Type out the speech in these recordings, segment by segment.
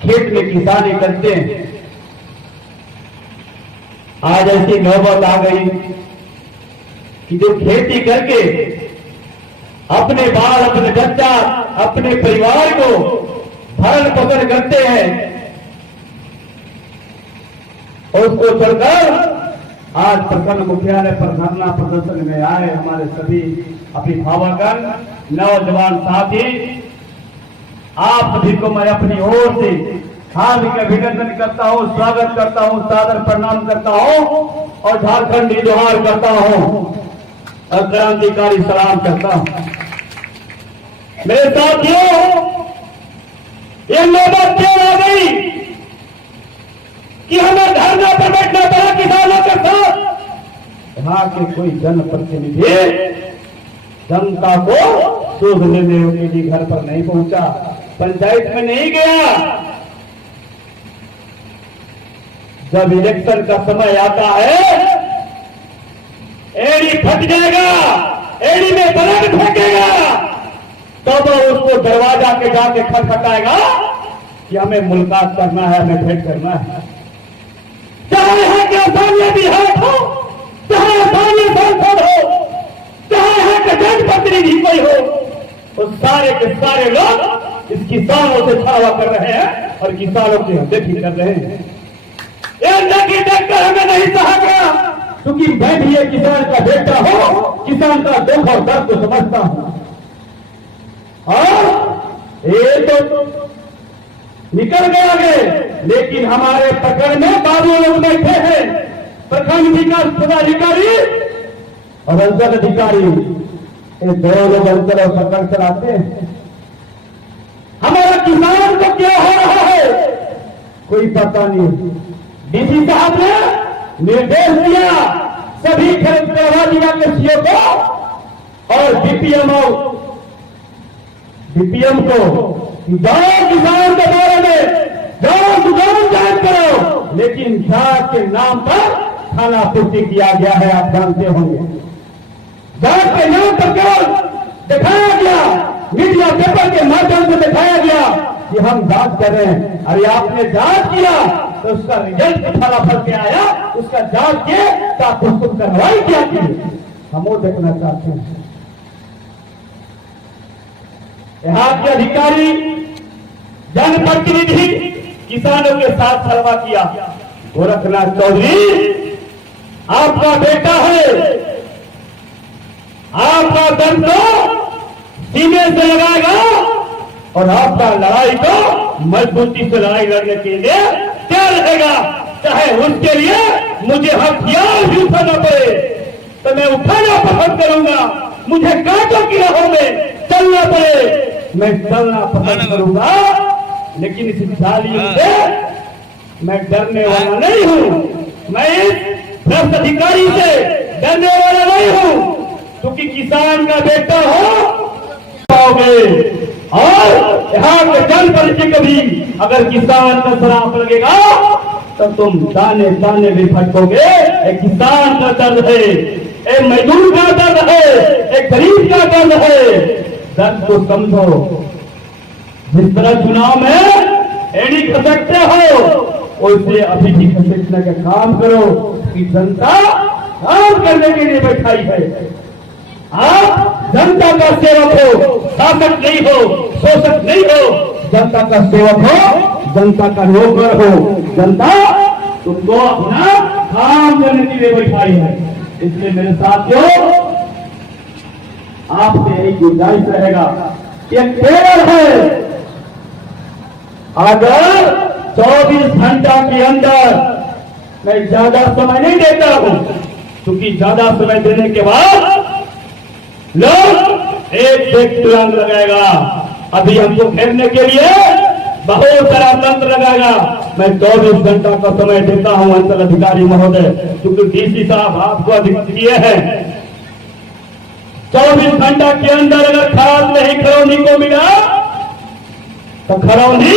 खेत में किसानी करते हैं। आज ऐसी नौबत आ गई कि जो खेती करके अपने बाल, अपने बच्चा, अपने परिवार को भरण पोषण करते हैं, और उसको छोड़कर आज प्रखंड मुख्यालय पर धरना प्रदर्शन में आए हमारे सभी अभिभावकगण, नौजवान साथी, आप सभी को मैं अपनी ओर से हार्दिक अभिनंदन करता हूं, स्वागत करता हूं, सादर प्रणाम करता हूं और झारखंडी जोहार करता हूं और क्रांतिकारी सलाम करता हूं। मेरे साथियों, ये नौबत क्यों आ गई कि हमें धरना पर बैठना पड़ा किसानों के साथ? यहाँ के कोई जनप्रतिनिधि जनता को सूद लेने के लिए घर पर नहीं पहुंचा, पंचायत में नहीं गया। जब इलेक्शन का समय आता है, एड़ी फट जाएगा, एड़ी में ब्लड फेंकेगा, तब तो उसको दरवाजा के जाके खटखटाएगा कि हमें मुलाकात करना है, हमें भेंट करना है। चाहे है कि स्थानीय विधायक हो, चाहे स्थानीय सांसद हो, चाहे है कि जनप्रतिनिधि कोई हो, तो सारे के सारे लोग इस किसानों से छावा कर रहे हैं और किसानों की अनदेखी कर रहे हैं। ये अनदेखी देखकर हमें नहीं सहा गया, क्योंकि मैं भी एक किसान का बेटा हूं, किसान का दुख और दर्द को समझता हूं। और ये तो निकल गए आगे, लेकिन हमारे प्रखंड में बाबू लोग बैठे हैं, प्रखंड विकास पदाधिकारी और अंचल अधिकारी, ये दो लोग अंचल और प्रखंड चलाते हैं। हमारा किसान को क्या हो रहा है कोई पता नहीं। डीसी साहब ने निर्देश दिया सभी खरीद प्रभावित के सीओ को और बीपीएम को, जाओ किसान के बारे में जाओ दुकान जांच करो, लेकिन जांच के नाम पर खाना पूर्ति किया गया है, आप जानते होंगे। जांच के नाम पर केवल दिखाया गया, मीडिया पेपर के माध्यम से दिखाया गया कि हम जांच कर रहे हैं। अरे आपने जांच किया तो उसका रिजल्ट फलाफल क्या आया, उसका जांच के साथ उसको कार्रवाई क्या की, हम वो देखना चाहते हैं। यहाँ के अधिकारी, जनप्रतिनिधि किसानों के साथ छलवा किया। गोरखनाथ चौधरी आपका बेटा है, आपका दम तो सीने से लगाएगा और आपका लड़ाई को मजबूती से लड़ाई लड़ने के लिए तैयार रहेगा, चाहे उसके लिए मुझे हथियार भी उठाना पड़े तो मैं उठाना पसंद करूंगा, मुझे कांटों की राहों में चलना पड़े मैं चलना पसंद करूंगा, लेकिन इस जालिम से मैं डरने वाला नहीं हूं। मैं इस भ्रष्ट अधिकारी से डरने वाला नहीं हूं, क्योंकि किसान का बेटा हो और यहाँ के जनप्रतिनिधि को भी अगर किसान का शराब लगेगा तो तुम दाने दाने भी फटकोगे। एक किसान का दर्द है, एक मजदूर का दर्द है, एक गरीब का दर्द है, दर्द को समझो। जिस तरह चुनाव में एड़ी खसकते हो, वैसे अभी भी खसकने का काम करो कि जनता काम करने के लिए बैठाई है। आप जनता का सेवक हो, शासक नहीं हो, शोषक नहीं हो, जनता का सेवक हो, जनता का नौकर हो। जनता तुमको अपना काम करने के लिए बैठाई है। इसलिए मेरे साथियों, आपसे एक गुजारिश रहेगा, एक केवल है, अगर 24 घंटा के अंदर, मैं ज्यादा समय नहीं देता हूं, क्योंकि ज्यादा समय देने के बाद लोग एक तुरंत लगाएगा। अभी हमको घेरने के लिए बहुत सारा तंत्र लगाएगा। मैं 24 घंटा का समय देता हूं अंचल अधिकारी महोदय, क्योंकि डीसी साहब आपको अधिक दिए हैं। 24 घंटा के अंदर अगर खाद नहीं खरौनी को मिला तो खरौनी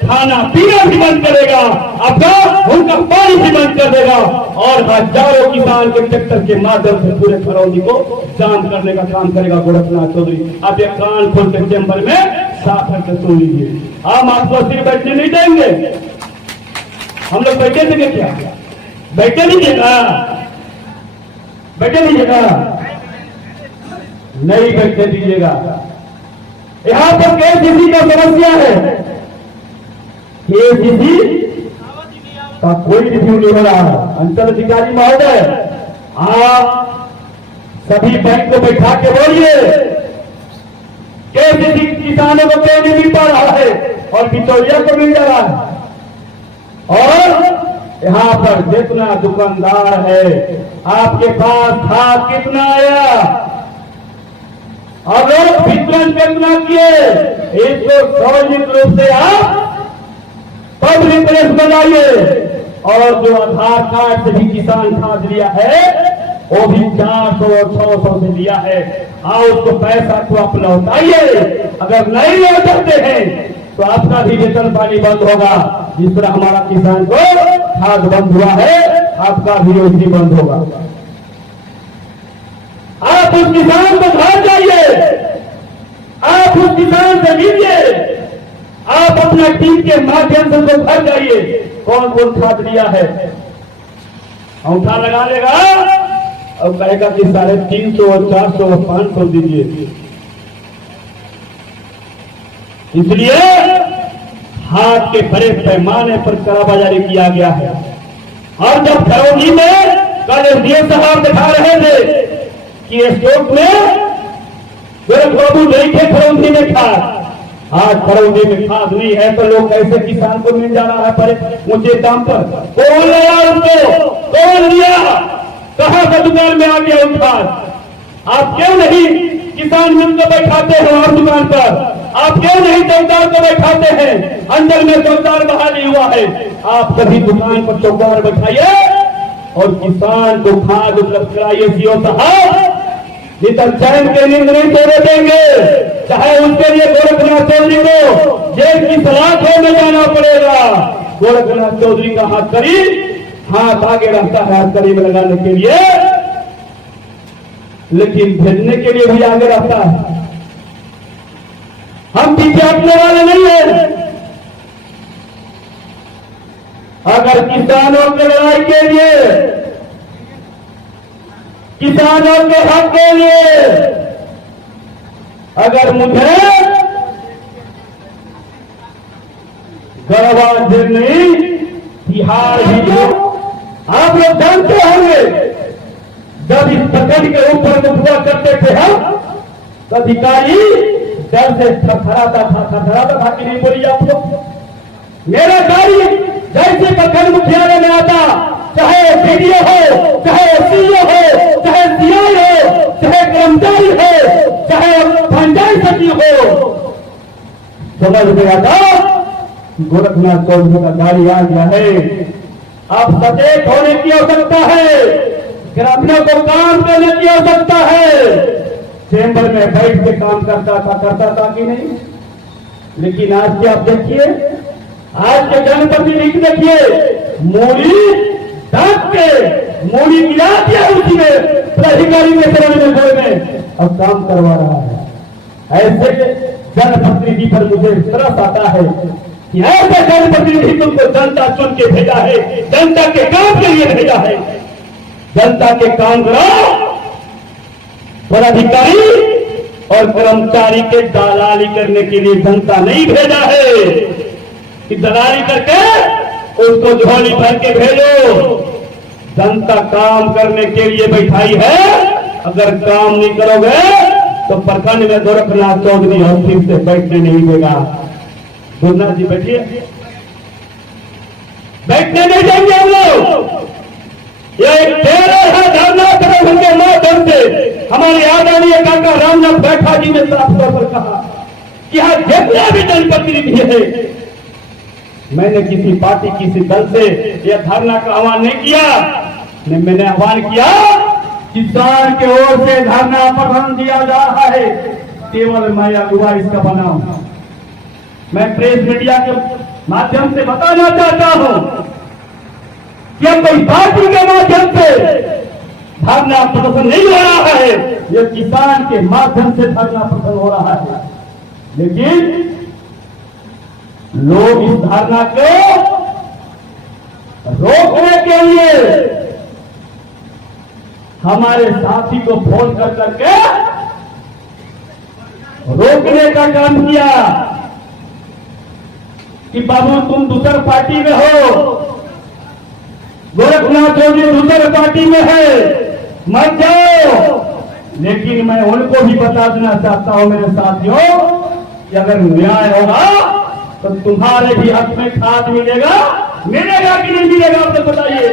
खाना पीना भी बंद करेगा, आपका उनका पानी भी बंद कर देगा और हजारों किसान के ट्रैक्टर के माध्यम से पूरे खरौनी को जाम करने का काम करेगा गोरखनाथ चौधरी। आप एक कान खोल के चैम्बर में साफ करके सुन लीजिए। हम आपको सिर्फ बैठने नहीं देंगे। हम लोग बैठे थे क्या? बैठे लीजिएगा, बैठे लीजिएगा, नहीं बैठने दीजिएगा। यहां पर केसीसी का समस्या है, केसीसी का कोई रिव्यू नहीं हो रहा है। अंचल अधिकारी महोदय, आप सभी बैंक को बैठा के बोलिए केसीसी किसानों को क्यों नहीं मिल पा रहा है और बिचौलिया को मिल जा रहा है। और यहां पर जितना दुकानदार है आपके पास खाद कितना आया और लोग वितरण कितना किए, इसको सार्वजनिक रूप से आप पब्लिक प्लेस बनाइए। और जो आधार कार्ड से भी किसान खाद लिया है वो भी 400 और 600 से लिया है, आओ उसको पैसा को आप लौटाइए। अगर नहीं लौटाते हैं तो आपका भी वेतन पानी बंद होगा। जिस तरह हमारा किसान को खाद बंद हुआ है, आपका भी वैसे बंद होगा। आप उस किसान को घर जाइए, आप उस किसान से मिलिए, आप अपना टीम के माध्यम से उनको घर जाइए, कौन कौन खाद लिया है, अंगूठा लगा लेगा और कहेगा कि 350 और 400 और 500 दीजिए। इसलिए हाथ के बड़े पैमाने पर कालाबाजारी किया गया है। और जब खरौनी में कल एसडीएम साहब दिखा रहे थे कि स्टोक में बाबू नहीं थे खरौनी में खाद, आज खरौनी में खाद नहीं है तो लोग कैसे किसान को मिल जा रहा है बड़े ऊंचे दाम पर? कौन लाया उनको, कौन लिया, कहां से दुकान में आ गया उन खाद? आप क्यों नहीं किसान मिल को बैठाते हैं और दुकान पर? आप क्यों नहीं चौकीदार को बैठाते हैं? अंदर में चौकीदार बहाली हुआ है, आप सभी दुकान पर चौकीदार बैठाइए और किसान को खाद उपलब्ध कराइए। सीओ साहब जितना चैन के नींद नहीं सोने देंगे, चाहे उनके लिए गोरखनाथ चौधरी को जेल की सलाखों में जाना पड़ेगा। गोरखनाथ चौधरी का हाथ आगे रहता है हथकड़ी में लगाने के लिए, लेकिन भेजने के लिए भी आगे रहता है। हम पीछे हटने वाले नहीं है। अगर किसानों की लड़ाई के लिए, किसानों के हक के लिए अगर मुझे गढ़वा नहीं बिहार ही हो, आप लोग जानते होंगे जब इस प्रखंड के ऊपर हुआ करते थे हम, तो अधिकारी डर से थरथराता था कि नहीं बोलिए आप लोग। मेरा गाड़ी जैसे प्रखंड मुख्यालय में आता, चाहे सीडीओ हो, चाहे सीओ हो, चाहे सीआई हो, चाहे कर्मचारी हो, चाहे पंचायत सचिव हो, समझ में आता गोरखनाथ चौधरी का गाड़ी आ गया है। अब सचेत होने की आवश्यकता है, ग्रामीणों को काम करने की आवश्यकता है। चेंबर में बैठ के काम करता था कि नहीं? लेकिन आज के आप देखिए, आज के जनप्रतिनिधि देखिए, मूली ढक के मूली गिरा दिया उसी में प्राधिकारी के चरण में घर में और काम करवा रहा है। ऐसे जनप्रतिनिधि पर मुझे तरस आता है कि ऐसे जनप्रतिनिधि तुमको जनता चुन के भेजा है, जनता के काम के लिए भेजा है। जनता के काम करो, पदाधिकारी और कर्मचारी के दलाली करने के लिए जनता नहीं भेजा है कि दलाली करके उसको झोली भर के भेजो। जनता काम करने के लिए बैठाई है, अगर काम नहीं करोगे तो प्रखंड में गोरखनाथ चौधरी और फिर से बैठने नहीं देगा। गुरुनाथ जी बैठिए, बैठने नहीं देंगे हम लोग। यह एक तेरे है धरना प्रदर्शन के माध्यम से हमारे आदरणीय काका रामनाथ बैठा जी ने साफ तौर पर कहा कि यहाँ जितना भी जनप्रतिनिधि है, मैंने किसी पार्टी किसी दल से यह धरना का आह्वान नहीं किया, मैंने आह्वान किया किसान के ओर से धरना प्रदर्शन दिया जा रहा है, केवल मैं अगुवा इसका बनाऊं। मैं प्रेस मीडिया के माध्यम से बताना चाहता हूं कि हम कोई पार्टी के माध्यम से धरना प्रदर्शन नहीं हो रहा है, यह किसान के माध्यम से धरना प्रदर्शन हो रहा है। लेकिन लोग इस धारणा को रोकने के लिए हमारे साथी को फोन कर करके रोकने का काम किया कि बाबू तुम दूसरी पार्टी में हो, गोरखनाथ जी दूसरी पार्टी में है, मत जाओ। लेकिन मैं उनको भी बता देना चाहता हूं मेरे साथियों कि अगर न्याय होगा तो तुम्हारे भी हक में खाद मिलेगा। मिलेगा कि नहीं मिलेगा आपको बताइए,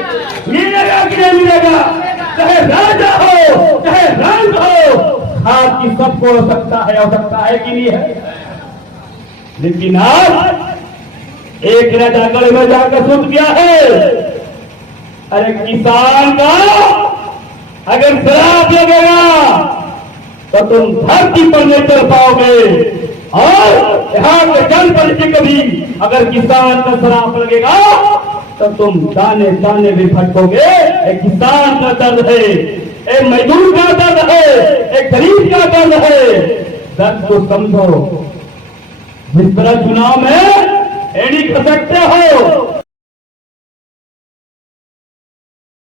मिलेगा कि नहीं मिलेगा? चाहे राजा हो चाहे रंग हो, खाद की सबको आवश्यकता है कि नहीं है? लेकिन आज एक राजागढ़ में जाकर सुन गया है, अरे किसान का अगर शराब लगेगा तो तुम धरती पर नहीं चल पाओगे, और यहाँ के जनप्रतिनिधि को भी अगर किसान का शराब लगेगा तो तुम दाने दाने भी फटकोगे। एक किसान का दर्द है, एक मजदूर का दर्द है, एक गरीब का दर्द है। दर्द को समझो। जिस तरह चुनाव में एड़ी खसकते हो,